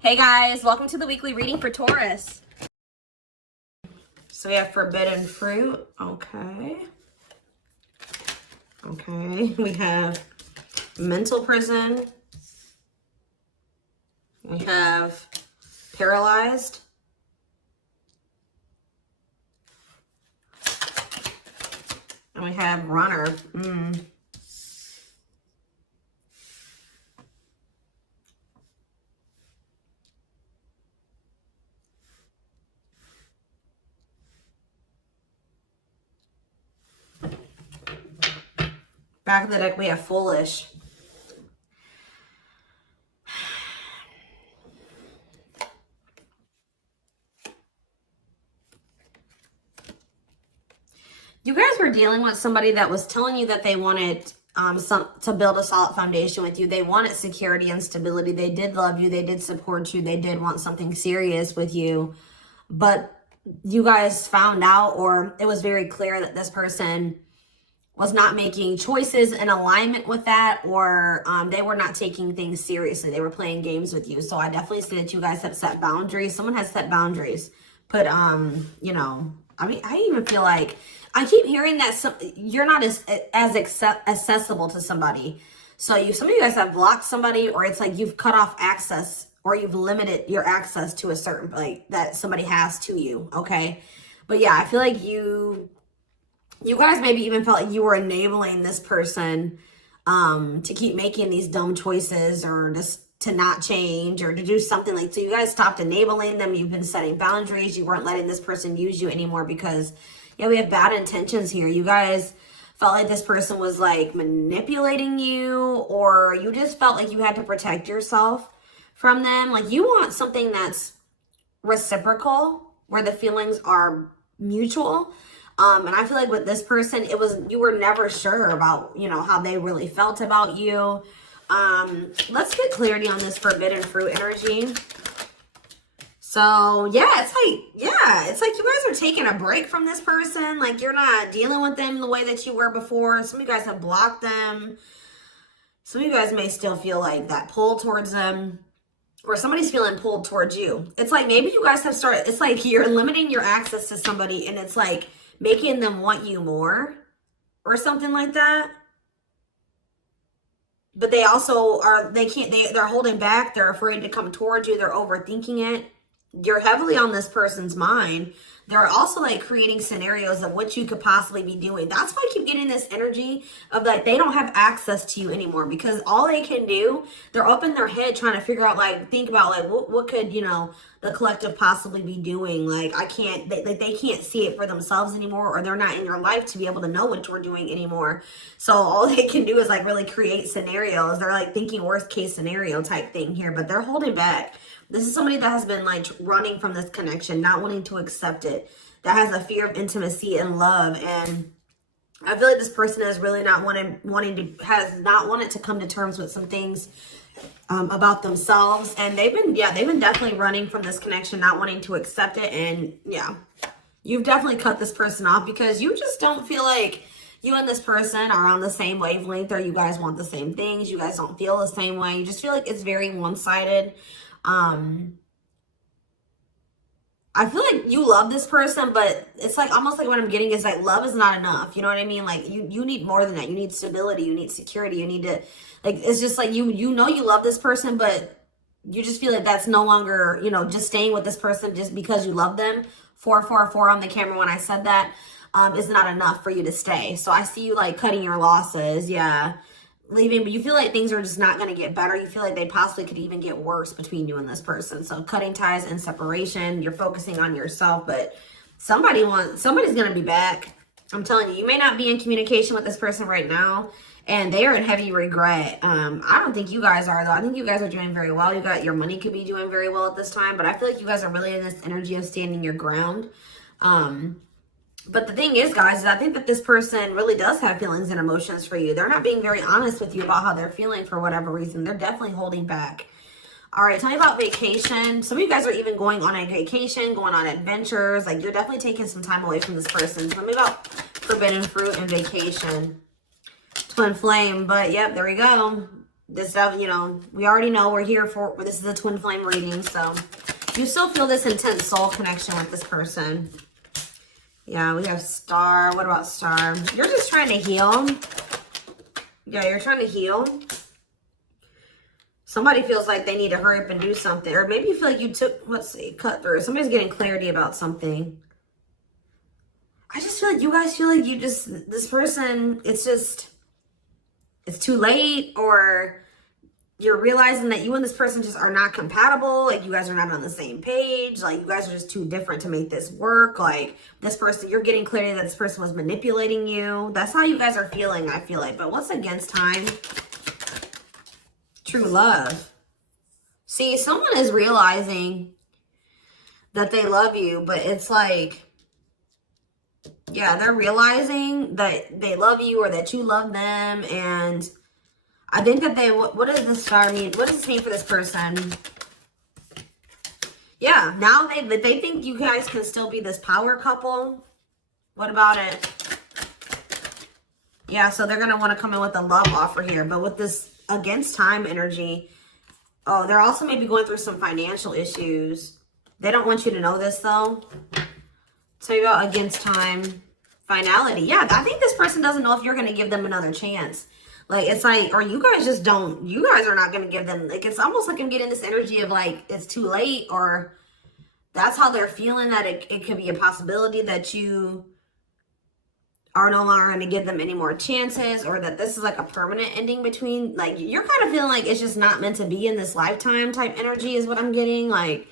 Hey guys, welcome to the weekly reading for Taurus. So we have forbidden fruit. Okay. We have mental prison. We have paralyzed. And we have runner. Back of the deck, we have foolish. You guys were dealing with somebody that was telling you that they wanted to build a solid foundation with you. They wanted security and stability. They did love you. They did support you. They did want something serious with you. But you guys found out, or it was very clear that this person was not making choices in alignment with that, or they were not taking things seriously. They were playing games with you. So I definitely see that you guys have set boundaries. Someone has set boundaries. But, you know, I mean, I even feel like I keep hearing that you're not as accessible to somebody. So some of you guys have blocked somebody, or it's like you've cut off access, or you've limited your access to a certain, like, that somebody has to you, okay? But yeah, I feel like you guys maybe even felt like you were enabling this person to keep making these dumb choices, or just to not change, or to do something like, so you guys stopped enabling them. You've been setting boundaries. You weren't letting this person use you anymore because, yeah, we have bad intentions here. You guys felt like this person was like manipulating you, or you just felt like you had to protect yourself from them. Like you want something that's reciprocal, where the feelings are mutual. And I feel like with this person, you were never sure about, you know, how they really felt about you. Let's get clarity on this forbidden fruit energy. So yeah, it's like you guys are taking a break from this person. Like you're not dealing with them the way that you were before. Some of you guys have blocked them. Some of you guys may still feel like that pull towards them, or somebody's feeling pulled towards you. It's like maybe you guys have started, it's like you're limiting your access to somebody, and it's like making them want you more or something like that. But they also are, they're holding back. They're afraid to come towards you. They're overthinking it. You're heavily on this person's mind. They're also like creating scenarios of what you could possibly be doing. That's why I keep getting this energy of like they don't have access to you anymore, because all they can do, they're up in their head trying to figure out, like, think about like what could, you know, the collective possibly be doing. Like they can't see it for themselves anymore, or they're not in your life to be able to know what you're doing anymore. So all they can do is like really create scenarios. They're like thinking worst case scenario type thing here, but they're holding back. This is somebody that has been like running from this connection, not wanting to accept it, that has a fear of intimacy and love. And I feel like this person is really not has not wanted to come to terms with some things about themselves. And they've been definitely running from this connection, not wanting to accept it. And yeah, you've definitely cut this person off because you just don't feel like you and this person are on the same wavelength, or you guys want the same things. You guys don't feel the same way. You just feel like it's very one-sided. I feel like you love this person, but it's like almost like what I'm getting is like love is not enough. You know what I mean? Like you need more than that. You need stability. You need security. You need to, like, it's just like you know you love this person, but you just feel like that's no longer, you know, just staying with this person just because you love them. 444 on the camera when I said that is not enough for you to stay. So I see you like cutting your losses. Yeah. Leaving, but you feel like things are just not going to get better. You feel like they possibly could even get worse between you and this person. So cutting ties and separation, you're focusing on yourself, but somebody's going to be back. I'm telling you, you may not be in communication with this person right now, and they are in heavy regret. I don't think you guys are, though. I think you guys are doing very well. Your money could be doing very well at this time, but I feel like you guys are really in this energy of standing your ground. But the thing is, guys, is I think that this person really does have feelings and emotions for you. They're not being very honest with you about how they're feeling for whatever reason. They're definitely holding back. All right, tell me about vacation. Some of you guys are even going on a vacation, going on adventures. Like, you're definitely taking some time away from this person. Tell me about forbidden fruit and vacation. Twin flame, but yep, there we go. This stuff, you know, we already know we're here for, this is a twin flame reading, so you still feel this intense soul connection with this person. Yeah, we have Star. What about Star? You're just trying to heal. Yeah, you're trying to heal. Somebody feels like they need to hurry up and do something. Or maybe you feel like you took, let's see, cut through. Somebody's getting clarity about something. I just feel like you guys feel like you just, this person, it's just, it's too late, or you're realizing that you and this person just are not compatible. Like, you guys are not on the same page. Like, you guys are just too different to make this work. Like, this person, you're getting clarity that this person was manipulating you. That's how you guys are feeling, I feel like. But what's against time? True love. See, someone is realizing that they love you, but it's like, yeah, they're realizing that they love you or that you love them. And I think that they, what does this star mean? What does this mean for this person? Yeah, now they think you guys can still be this power couple. What about it? Yeah, so they're going to want to come in with a love offer here. But with this against time energy, oh, they're also maybe going through some financial issues. They don't want you to know this, though. Tell you about against time, finality. Yeah, I think this person doesn't know if you're going to give them another chance. Like, it's like, or you guys just don't, you guys are not going to give them, like, it's almost like I'm getting this energy of like, it's too late, or that's how they're feeling, that it could be a possibility that you are no longer going to give them any more chances, or that this is like a permanent ending between, like, you're kind of feeling like it's just not meant to be in this lifetime type energy is what I'm getting. Like,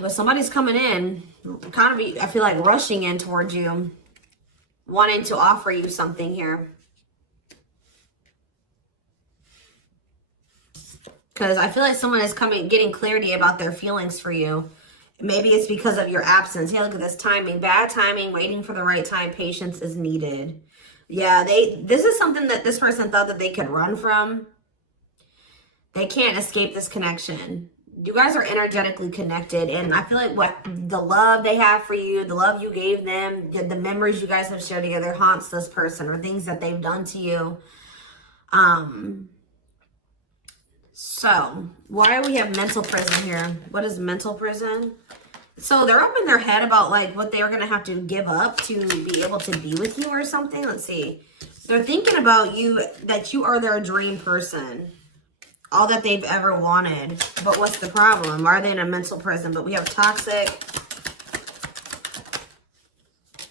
but somebody's coming in, kind of, I feel like rushing in towards you, wanting to offer you something here. Because I feel like someone is getting clarity about their feelings for you. Maybe it's because of your absence. Yeah, look at this timing. Bad timing, waiting for the right time. Patience is needed. Yeah, this is something that this person thought that they could run from. They can't escape this connection. You guys are energetically connected, and I feel like what the love they have for you, the love you gave them, the memories you guys have shared together haunts this person, or things that they've done to you. So why do we have mental prison here? What is mental prison? So they're up in their head about like what they're going to have to give up to be able to be with you or something. Let's see. They're thinking about you, that you are their dream person. All that they've ever wanted. But what's the problem? Why are they in a mental prison? But we have toxic.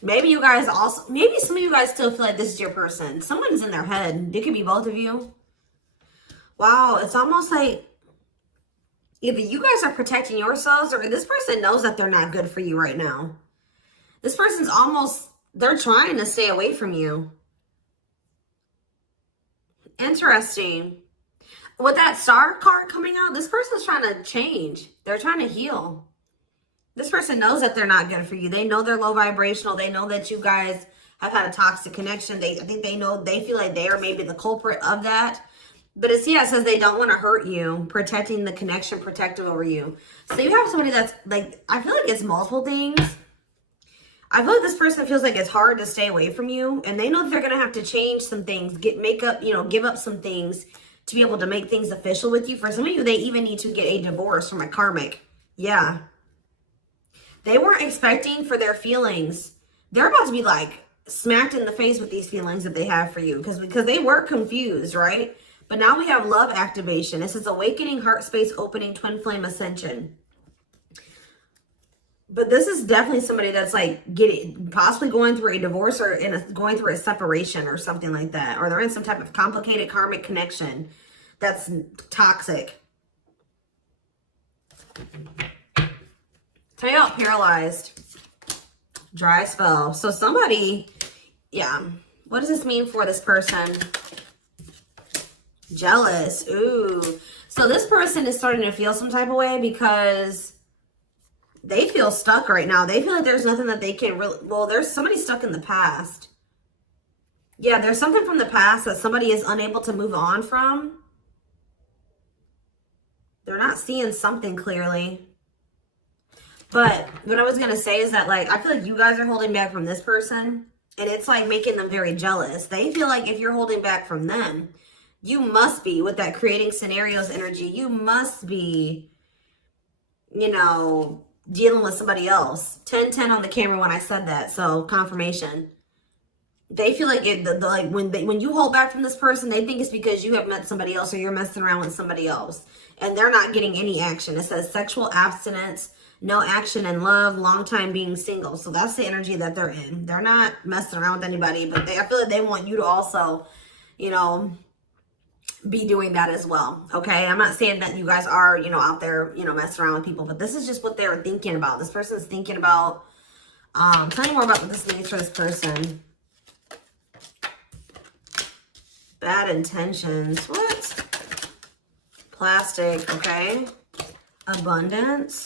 Maybe you guys also, maybe some of you guys still feel like this is your person. Someone's in their head. It could be both of you. Wow, it's almost like either you guys are protecting yourselves, or this person knows that they're not good for you right now. This person's almost, they're trying to stay away from you. Interesting. With that star card coming out, this person's trying to change. They're trying to heal. This person knows that they're not good for you. They know they're low vibrational. They know that you guys have had a toxic connection. I think they know, they feel like they are maybe the culprit of that. But it's, yeah, it says they don't want to hurt you, protecting the connection, protective over you. So you have somebody that's like, I feel like it's multiple things. I feel like this person feels like it's hard to stay away from you, and they know that they're going to have to change some things, give up some things to be able to make things official with you. For some of you, they even need to get a divorce from a karmic. Yeah. They weren't expecting for their feelings. They're about to be like smacked in the face with these feelings that they have for you, because they were confused, right? But now we have love activation. It says awakening, heart space opening, twin flame ascension. But this is definitely somebody that's like possibly going through a divorce, or going through a separation or something like that. Or they're in some type of complicated karmic connection that's toxic. Tell you about paralyzed. Dry spell. So somebody, yeah. What does this mean for this person? Jealous. Ooh. So this person is starting to feel some type of way because they feel stuck right now. They feel like there's nothing that they can really, well, there's somebody stuck in the past. Yeah, there's something from the past that somebody is unable to move on from. They're not seeing something clearly. But what I was going to say is that, like, I feel like you guys are holding back from this person, and it's like making them very jealous. They feel like if you're holding back from them, You must be, with that creating scenarios energy, you must be, you know, dealing with somebody else. 10-10 on the camera when I said that, so confirmation. They feel like like when you hold back from this person, they think it's because you have met somebody else or you're messing around with somebody else. And they're not getting any action. It says sexual abstinence, no action in love, long time being single. So that's the energy that they're in. They're not messing around with anybody, but I feel like they want you to also, you know, be doing that as well. Okay, I'm not saying that you guys are, you know, out there, you know, messing around with people, but this is just what they're thinking about. This person's thinking about. Tell me more about what this means for this person. Bad intentions. What? Plastic. Okay. Abundance.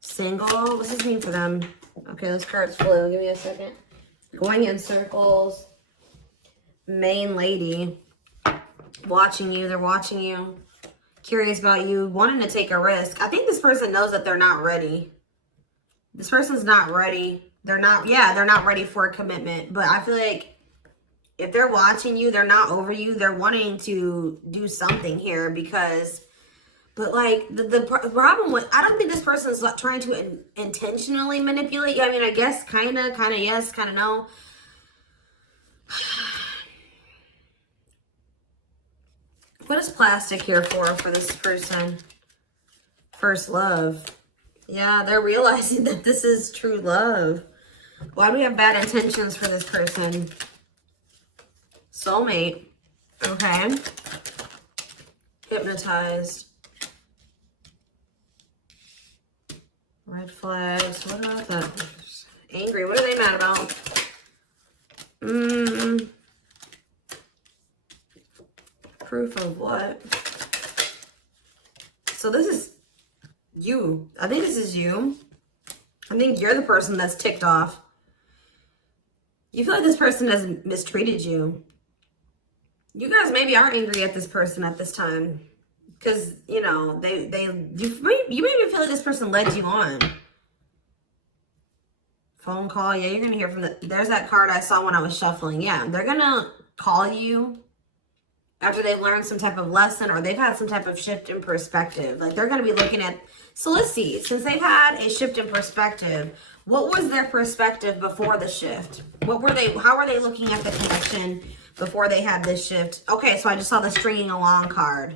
Single. What's this mean for them? Okay, this card's blue. Give me a second. Going in circles. Main lady. Watching you. They're watching you. Curious about you. Wanting to take a risk. I think this person knows that they're not ready. This person's not ready. They're not, yeah, they're not ready for a commitment. But I feel like if they're watching you, they're not over you. They're wanting to do something here because, but like the problem with, I don't think this person's like trying to intentionally manipulate you. I mean, I guess kind of yes, kind of no. What is plastic here for this person? First love. Yeah, they're realizing that this is true love. Why do we have bad intentions for this person? Soulmate. Okay. Hypnotized. Red flags. What about that? Angry. What are they mad about? Proof of what? So this is you. I think this is you. I think you're the person that's ticked off. You feel like this person has mistreated you. You guys maybe are angry at this person at this time. Because, you know, you maybe feel like this person led you on. Phone call. Yeah, you're going to hear from there's that card I saw when I was shuffling. Yeah, they're going to call you after they've learned some type of lesson or they've had some type of shift in perspective. Like they're going to be looking at, so let's see, since they've had a shift in perspective, what was their perspective before the shift? How were they looking at the connection before they had this shift? Okay, so I just saw the stringing along card.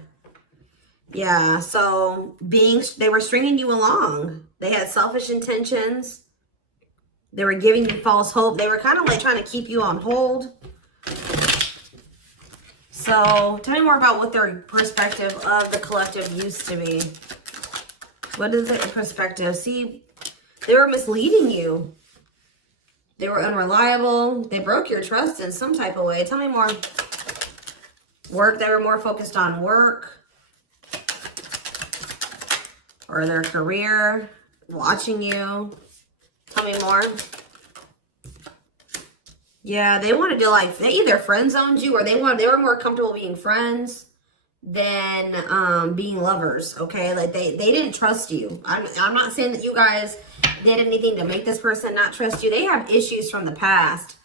Yeah, so they were stringing you along. They had selfish intentions. They were giving you false hope. They were kind of like trying to keep you on hold. So tell me more about what their perspective of the collective used to be. What is their perspective? See, they were misleading you. They were unreliable. They broke your trust in some type of way. Tell me more. Work. They were more focused on work or their career. Watching you. Tell me more. Yeah, they wanted to like, they either friend zoned you or they were more comfortable being friends than being lovers, okay? Like they didn't trust you. I'm not saying that you guys did anything to make this person not trust you. They have issues from the past.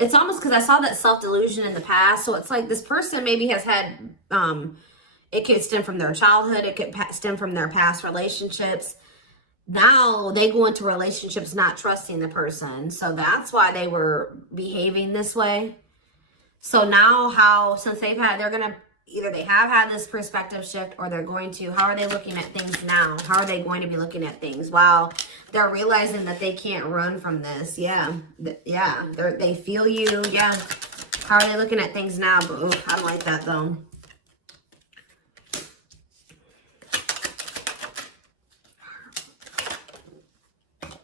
It's almost because I saw that self-delusion in the past. So it's like this person maybe has had, it could stem from their childhood. It could stem from their past relationships. Now they go into relationships not trusting the person. So that's why they were behaving this way. So now since they're going to, either they have had this perspective shift or they're going to, how are they looking at things now? How are they going to be looking at things? Wow. They're realizing that they can't run from this. Yeah. Yeah. They feel you. Yeah. How are they looking at things now? Ooh, I don't like that though.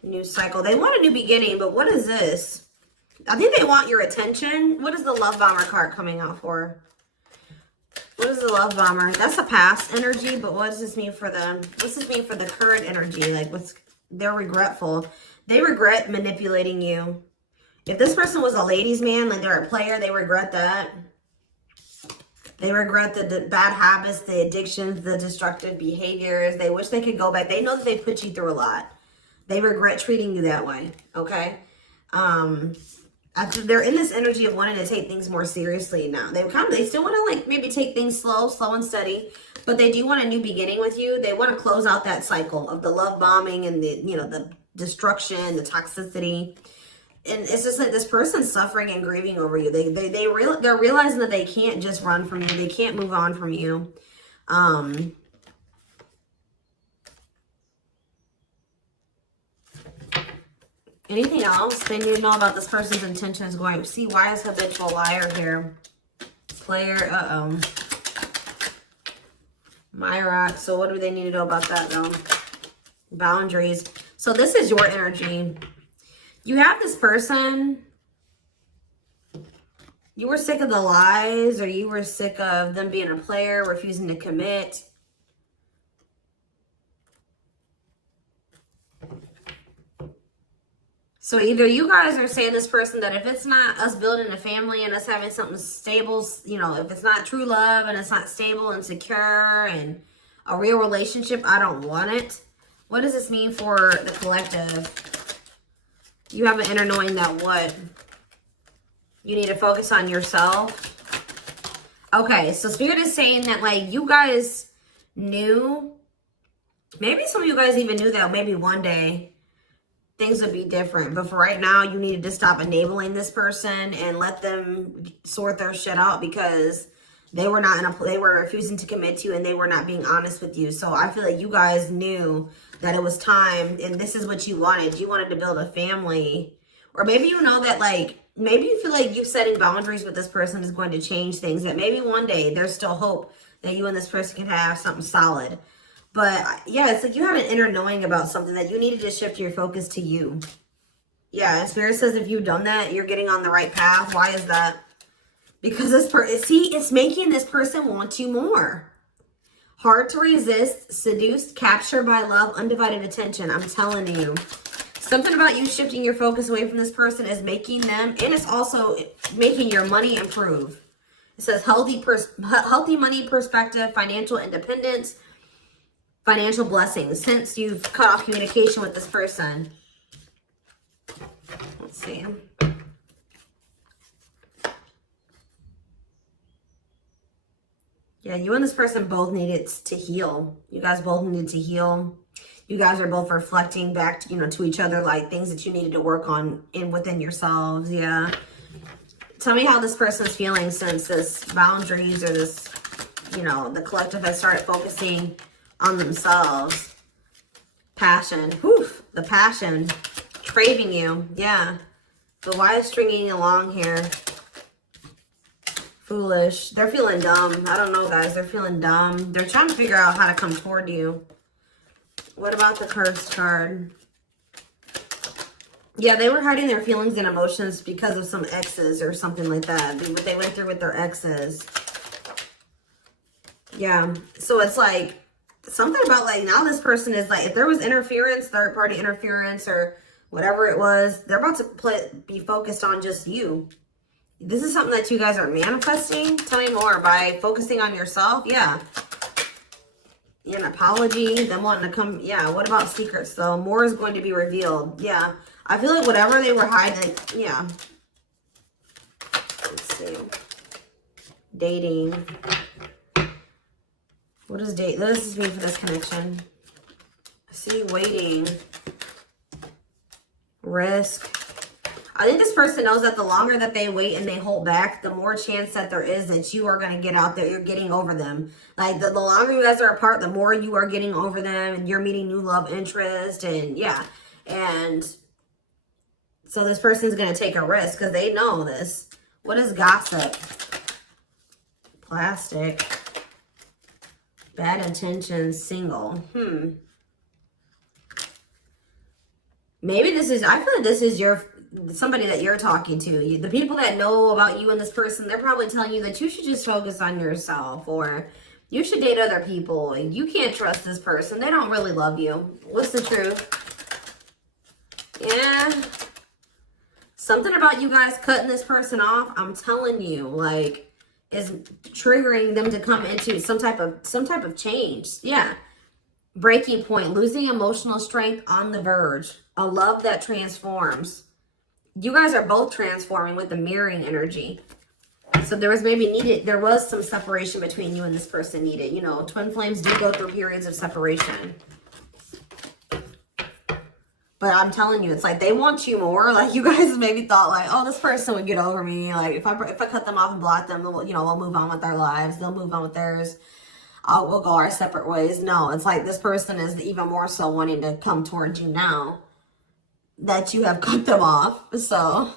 New cycle. They want a new beginning, but what is this? I think they want your attention. What is the love bomber card coming out for? What is the love bomber? That's a past energy, but what does this mean for them? What's this mean for the current energy? Like they're regretful. They regret manipulating you. If this person was a ladies' man, like they're a player, they regret that. They regret the bad habits, the addictions, the destructive behaviors. They wish they could go back. They know that they put you through a lot. They regret treating you that way, okay? After they're in this energy of wanting to take things more seriously now. They still want to like maybe take things slow and steady, but they do want a new beginning with you. They want to close out that cycle of the love bombing and the, you know, the destruction, the toxicity. And it's just like this person's suffering and grieving over you. They're realizing that they can't just run from you. They can't move on from you. Anything else they need to know about this person's intentions going? See, why is habitual liar here? Player, Myrock. So what do they need to know about that though? Boundaries. So this is your energy. You have this person. You were sick of the lies, or you were sick of them being a player, refusing to commit. So either you guys are saying this person that if it's not us building a family and us having something stable, you know, if it's not true love and it's not stable and secure and a real relationship, I don't want it. What does this mean for the collective? You have an inner knowing that what? You need to focus on yourself. Okay, so Spirit is saying that like you guys knew, maybe some of you guys even knew that maybe one day things would be different. But for right now, you needed to stop enabling this person and let them sort their shit out because they were they were refusing to commit to you and they were not being honest with you. So I feel like you guys knew that it was time and this is what you wanted. You wanted to build a family. Or maybe you know that like, maybe you feel like you setting boundaries with this person is going to change things. That maybe one day there's still hope that you and this person can have something solid. But yeah, it's like you had an inner knowing about something that you needed to shift your focus to you. Yeah, and Spirit says if you've done that, you're getting on the right path. Why is that? Because this person, see, it's making this person want you more. Hard to resist, seduced, captured by love, undivided attention. I'm telling you. Something about you shifting your focus away from this person is making them, and it's also making your money improve. It says healthy money perspective, financial independence, financial blessings since you've cut off communication with this person. Let's see. Yeah, you and this person both needed to heal. You guys both needed to heal. You guys are both reflecting back to, you know, to each other, like things that you needed to work on within yourselves. Yeah. Tell me how this person's feeling since this boundaries or this, you know, the collective has started focusing on themselves. Passion. Whew, the passion. Craving you. Yeah. So why is stringing along here? Foolish. They're feeling dumb. I don't know, guys. They're feeling dumb. They're trying to figure out how to come toward you. What about the cursed card? Yeah, they were hiding their feelings and emotions because of some exes or something like that. What they went through with their exes. Yeah. So it's like something about like now this person is like, if there was interference, third party interference or whatever it was, they're about to be focused on just you. This is something that you guys are manifesting. Tell me more. By focusing on yourself. Yeah. An apology. Them wanting to come. Yeah. What about secrets though? More is going to be revealed. Yeah. I feel like whatever they were hiding. Yeah. Let's see. Dating. What does date? What does this mean for this connection? I see waiting. Risk. I think this person knows that the longer that they wait and they hold back, the more chance that there is that you are going to get out there. You're getting over them. Like the longer you guys are apart, the more you are getting over them and you're meeting new love interest. And yeah. And so this person's going to take a risk because they know this. What is gossip? Plastic. Bad intentions. Single. Maybe this is, I feel like this is somebody that you're talking to. The people that know about you and this person, they're probably telling you that you should just focus on yourself or you should date other people. You can't trust this person. They don't really love you. What's the truth? Yeah. Something about you guys cutting this person off, I'm telling you, like, is triggering them to come into some type of change. Yeah. Breaking point, losing emotional strength on the verge, a love that transforms. You guys are both transforming with the mirroring energy. So there was some separation between you and this person needed. You know, twin flames do go through periods of separation. But I'm telling you, it's like they want you more. Like you guys maybe thought like, oh, this person would get over me. Like if I cut them off and block them, you know, we'll move on with our lives. They'll move on with theirs. We'll go our separate ways. No, it's like this person is even more so wanting to come towards you now that you have cut them off. So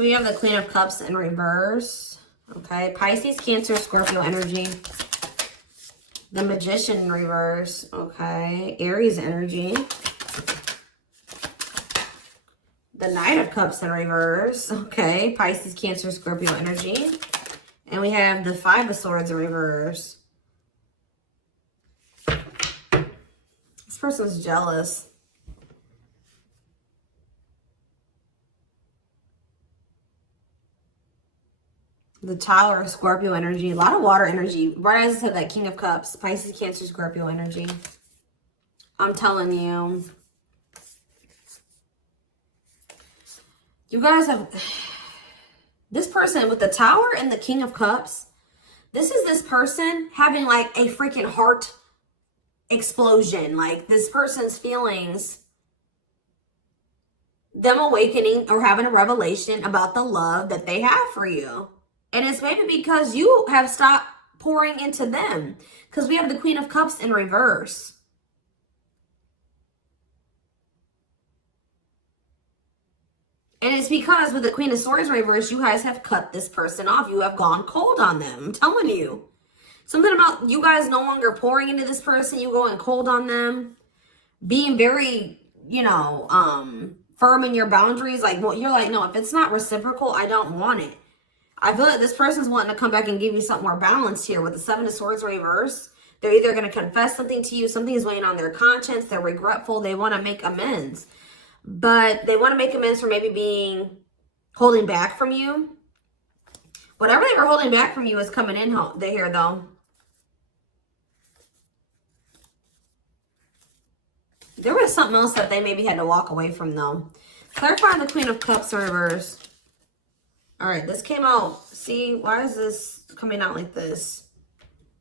So we have the Queen of Cups in reverse. Okay. Pisces, Cancer, Scorpio energy. The Magician in reverse. Okay. Aries energy. The Knight of Cups in reverse. Okay. Pisces, Cancer, Scorpio energy. And we have the Five of Swords in reverse. This person's jealous. The Tower, Scorpio energy. A lot of water energy. Right as I said, that King of Cups. Pisces, Cancer, Scorpio energy. I'm telling you. You guys have... This person with the Tower and the King of Cups. This is this person having like a freaking heart explosion. Like this person's feelings. Them awakening or having a revelation about the love that they have for you. And it's maybe because you have stopped pouring into them. Because we have the Queen of Cups in reverse. And it's because with the Queen of Swords in reverse, you guys have cut this person off. You have gone cold on them. I'm telling you. Something about you guys no longer pouring into this person. You going cold on them. Being very, you know, firm in your boundaries. Like, well, you're like, no, if it's not reciprocal, I don't want it. I feel like this person's wanting to come back and give you something more balanced here with the Seven of Swords reverse. They're either going to confess something to you, something is weighing on their conscience, they're regretful, they want to make amends. But they want to make amends for maybe holding back from you. Whatever they were holding back from you is coming in here though. There was something else that they maybe had to walk away from though. Clarify the Queen of Cups in reverse. All right, this came out. See, why is this coming out like this?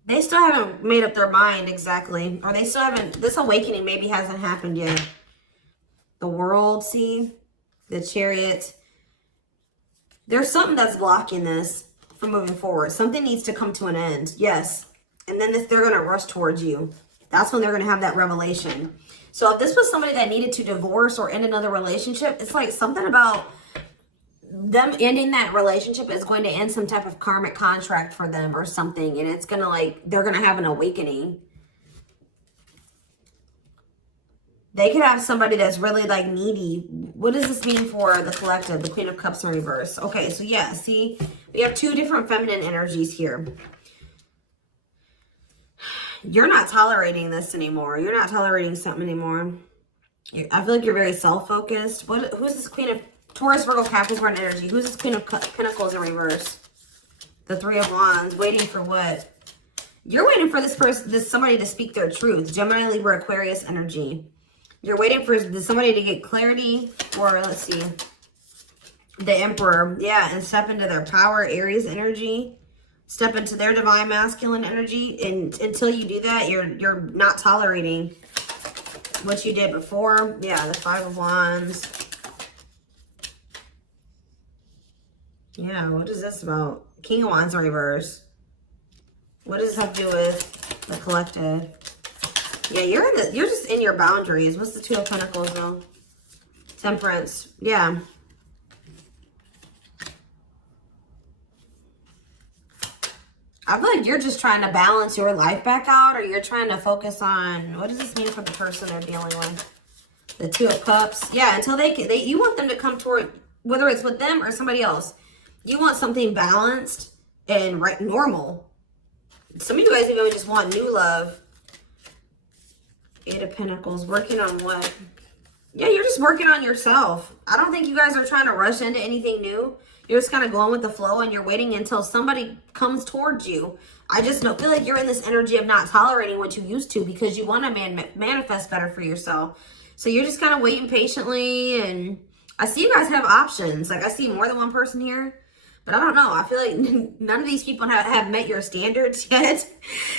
They still haven't made up their mind exactly. Or they still haven't, this awakening maybe hasn't happened yet. The World, see? The Chariot. There's something that's blocking this from moving forward. Something needs to come to an end. Yes. And then they're going to rush towards you. That's when they're going to have that revelation. So if this was somebody that needed to divorce or end another relationship, it's like something about them ending that relationship is going to end some type of karmic contract for them or something. And it's going to like, they're going to have an awakening. They could have somebody that's really like needy. What does this mean for the collective? The Queen of Cups in reverse. Okay, so yeah, see, we have two different feminine energies here. You're not tolerating this anymore. You're not tolerating something anymore. I feel like you're very self-focused. Who's this Queen of Taurus, Virgo, Capricorn energy? Who's this Queen of Pentacles in reverse? The Three of Wands. Waiting for what? You're waiting for this person, somebody to speak their truth. Gemini, Libra, Aquarius energy. You're waiting for somebody to get clarity, or let's see, the Emperor. Yeah, and step into their power, Aries energy. Step into their divine masculine energy. And until you do that, you're not tolerating what you did before. Yeah, the Five of Wands. Yeah, what is this about? King of Wands in reverse. What does this have to do with the collective? Yeah, you're just in your boundaries. What's the Two of Pentacles though? Temperance. Yeah. I feel like you're just trying to balance your life back out, or you're trying to focus on, what does this mean for the person they're dealing with? The Two of Cups. Yeah, until you want them to come toward, whether it's with them or somebody else. You want something balanced and normal. Some of you guys even just want new love. Eight of Pentacles. Working on what? Yeah, you're just working on yourself. I don't think you guys are trying to rush into anything new. You're just kind of going with the flow and you're waiting until somebody comes towards you. I just feel like you're in this energy of not tolerating what you used to because you want to manifest better for yourself. So you're just kind of waiting patiently, and I see you guys have options. Like I see more than one person here, but I don't know. I feel like none of these people have met your standards yet.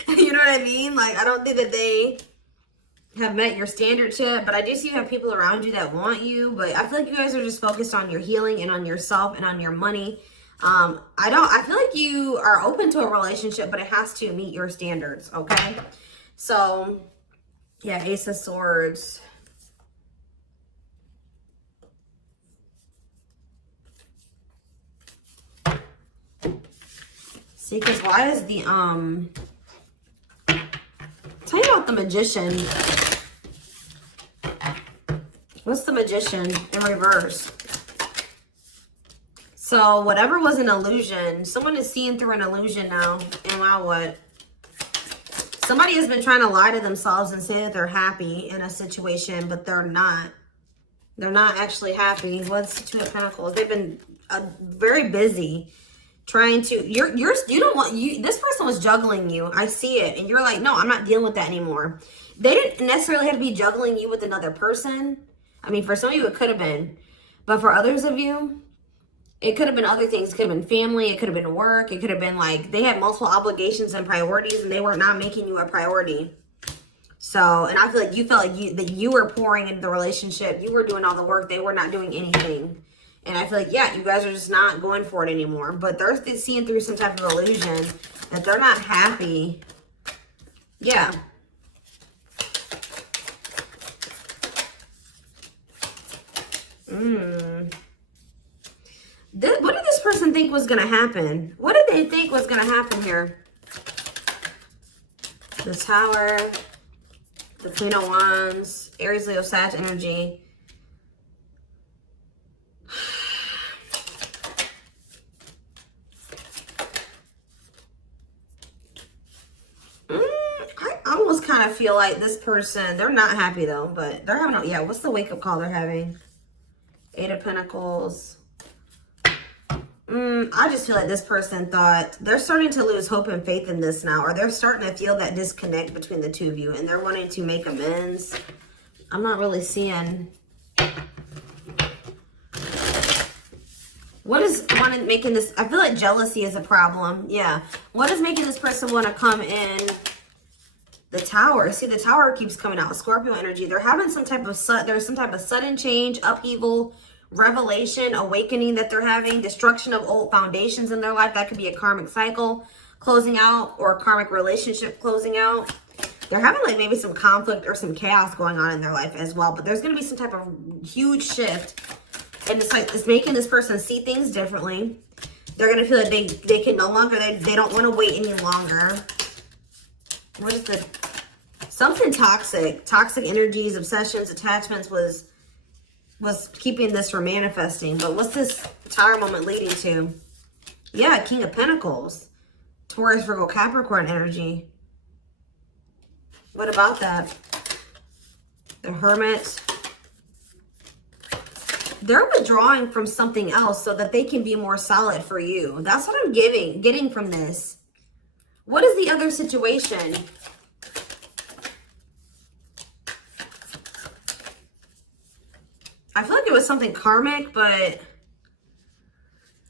You know what I mean? Like I don't think that they have met your standards yet, but I do see you have people around you that want you, but I feel like you guys are just focused on your healing and on yourself and on your money. I feel like you are open to a relationship, but it has to meet your standards, okay? So, yeah, Ace of Swords. See, because why is the, tell me about the Magician. What's the Magician in reverse? So whatever was an illusion, someone is seeing through an illusion now. And wow, what? Somebody has been trying to lie to themselves and say that they're happy in a situation, but they're not. They're not actually happy. What's the Two of Pentacles? They've been very busy trying to, this person was juggling you. I see it. And you're like, no, I'm not dealing with that anymore. They didn't necessarily have to be juggling you with another person. I mean, for some of you, it could have been. But for others of you, it could have been other things. It could have been family. It could have been work. It could have been like they had multiple obligations and priorities and they were not making you a priority. So, and I feel like you felt like that you were pouring into the relationship. You were doing all the work. They were not doing anything. And I feel like, yeah, you guys are just not going for it anymore. But they're seeing through some type of illusion that they're not happy. Yeah. What did this person think was going to happen? What did they think was going to happen here? The Tower, the Queen of Wands, Aries, Leo, Sag energy. I almost kind of feel like this person, they're not happy though, but they're having, yeah, what's the wake-up call they're having? Eight of Pentacles. I just feel like this person thought they're starting to lose hope and faith in this now, or they're starting to feel that disconnect between the two of you and they're wanting to make amends. I'm not really seeing what is making this. I feel like jealousy is a problem. Yeah. What is making this person want to come in? The Tower. See, the Tower keeps coming out. Scorpio energy. They're having some type of sudden change, upheaval, revelation, awakening that they're having, destruction of old foundations in their life. That could be a karmic cycle closing out or a karmic relationship closing out. They're having like maybe some conflict or some chaos going on in their life as well. But there's going to be some type of huge shift. And it's like, it's making this person see things differently. They're going to feel like they can no longer, they don't want to wait any longer. What is the, something toxic energies, obsessions, attachments was keeping this from manifesting. But what's this Tower moment leading to? Yeah, King of Pentacles. Taurus, Virgo, Capricorn energy. What about that? The Hermit. They're withdrawing from something else so that they can be more solid for you. That's what I'm getting from this. What is the other situation? I feel like it was something karmic, but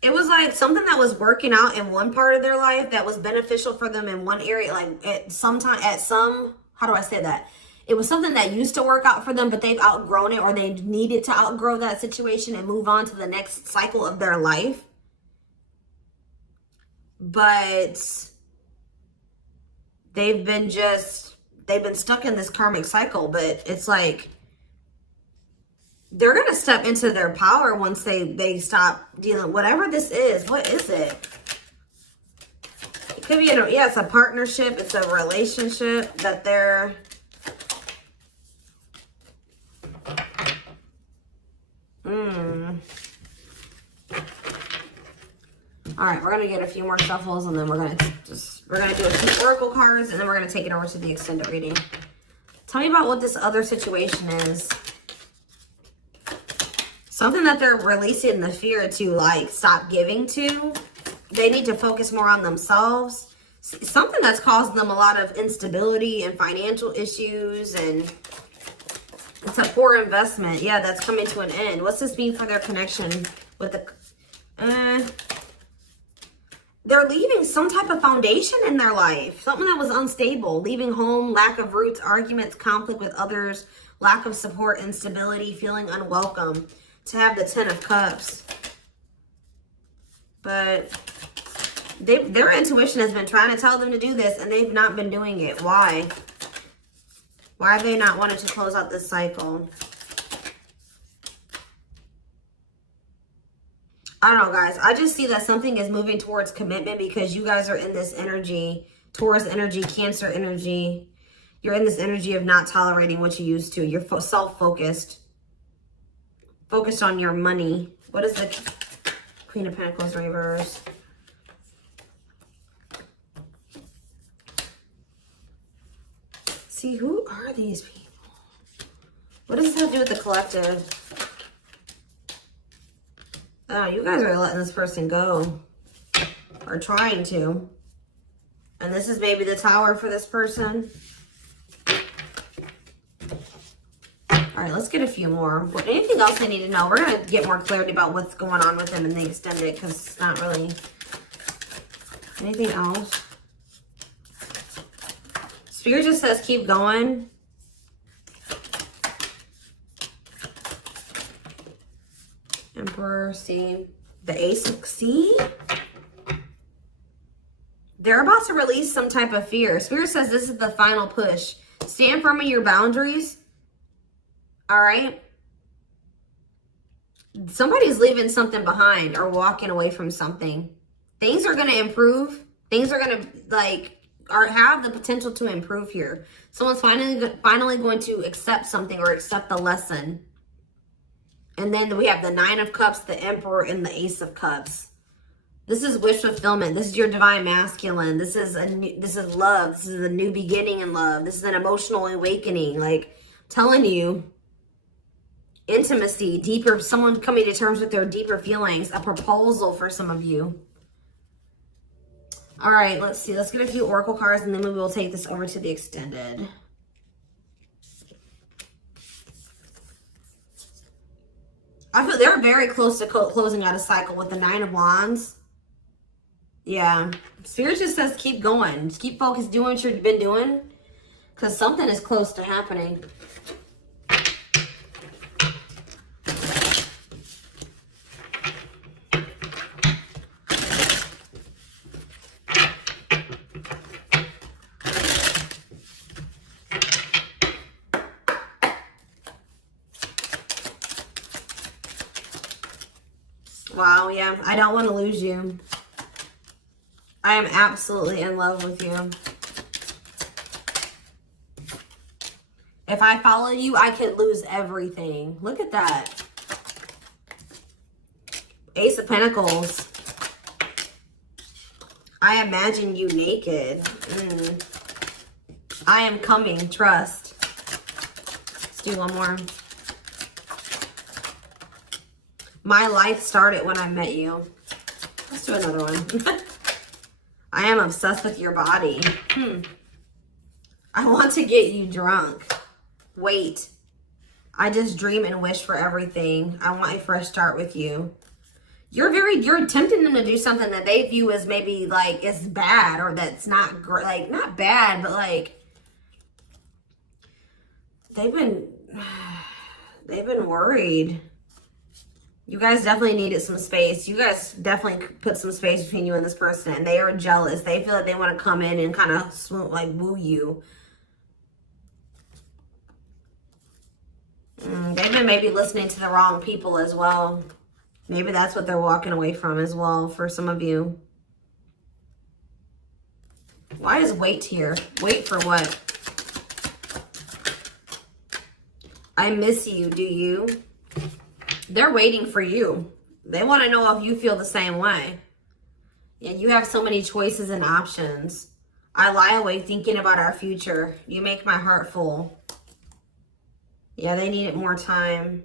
it was like something that was working out in one part of their life that was beneficial for them in one area. Like how do I say that? It was something that used to work out for them, but they've outgrown it, or they needed to outgrow that situation and move on to the next cycle of their life. But they've been stuck in this karmic cycle. But it's like, they're going to step into their power once they stop dealing, whatever this is. What is it? It could be, yeah, it's a partnership. It's a relationship that they're, All right, we're gonna get a few more shuffles, and then we're gonna do a few oracle cards, and then we're gonna take it over to the extended reading. Tell me about what this other situation is. Something that they're releasing the fear to, like, stop giving to. They need to focus more on themselves. Something that's causing them a lot of instability and financial issues, and it's a poor investment. Yeah, that's coming to an end. What's this mean for their connection with the... They're leaving some type of foundation in their life. Something that was unstable. Leaving home, lack of roots, arguments, conflict with others, lack of support, instability, feeling unwelcome. To have the 10 of Cups. But their intuition has been trying to tell them to do this, and they've not been doing it. Why? Why have they not wanted to close out this cycle? I don't know, guys. I just see that something is moving towards commitment because you guys are in this energy, Taurus energy, Cancer energy. You're in this energy of not tolerating what you used to. You're self-focused. Focused on your money. What is the Queen of Pentacles reverse? See, who are these people? What does this have to do with the collective? Oh, you guys are letting this person go. Or trying to. And this is maybe the Tower for this person. All right, let's get a few more. But anything else I need to know? We're going to get more clarity about what's going on with them in the extended, because it's not really anything else. Spirit just says keep going. Emperor, see? The Ace of... See? They're about to release some type of fear. Spirit says this is the final push. Stand firm in your boundaries. All right? Somebody's leaving something behind or walking away from something. Things are going to improve. Things are going to, like, have the potential to improve here. Someone's finally going to accept something or accept the lesson. And then we have the 9 of Cups, the Emperor, and the Ace of Cups. This is wish fulfillment. This is your divine masculine. This is love. This is a new beginning in love. This is an emotional awakening. Like, telling you, intimacy, deeper, someone coming to terms with their deeper feelings, a proposal for some of you. All right, let's see. Let's get a few oracle cards, and then we will take this over to the extended. I feel they're very close to closing out a cycle with the 9 of Wands. Yeah. Spirit just says keep going. Just keep focused, doing what you've been doing, because something is close to happening. Wow, yeah. I don't want to lose you. I am absolutely in love with you. If I follow you, I could lose everything. Look at that. Ace of Pentacles. I imagine you naked. I am coming. Trust. Let's do one more. My life started when I met you. Let's do another one. I am obsessed with your body. I want to get you drunk. Wait. I just dream and wish for everything. I want a fresh start with you. You're tempting them to do something that they view as maybe like it's bad, or that's not great. Like, not bad, but like they've been worried. You guys definitely needed some space. You guys definitely put some space between you and this person. And they are jealous. They feel like they want to come in and kind of swoon, like woo you. They've been maybe listening to the wrong people as well. Maybe that's what they're walking away from as well for some of you. Why is wait here? Wait for what? I miss you, do you? They're waiting for you. They want to know if you feel the same way. Yeah, you have so many choices and options. I lie awake thinking about our future. You make my heart full. Yeah, they needed more time.